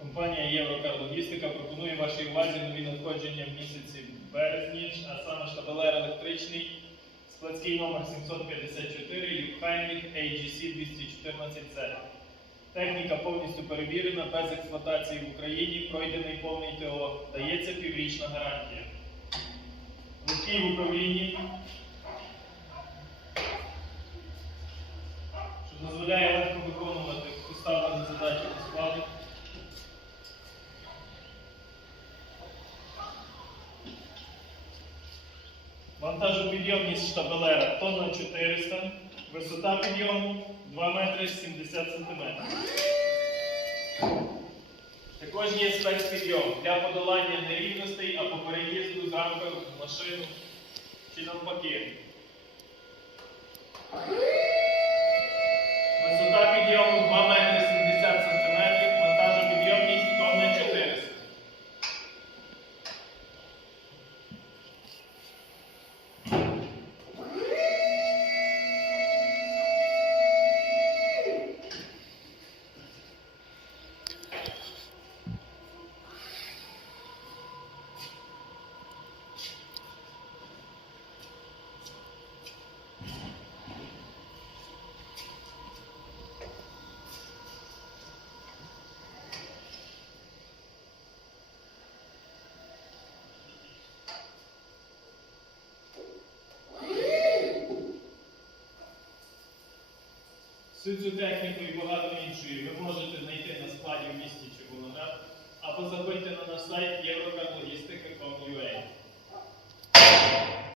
Компанія Єврокарлогістика пропонує вашій увазі нові надходження в місяці березні, а саме штабелер електричний, складський номер 754, Юхайніх AGC 214C. Техніка повністю перевірена, без експлуатації в Україні, пройдений повний ТО, дається піврічна гарантія. Легкий в управлінні, що дозволяє легко виконувати поставлені задачі по складу. Вантажопідйомність штабелера тонна 400, висота підйому 2 метри 70 сантиметрів. Також є спецпідйом для подолання нерівностей або переїзду з рамки в машину чи навпаки. Всю цю техніку і багато іншої ви можете знайти на складі в місті Чебоноград або забити на наш сайт єврокарлогістика.com.ua.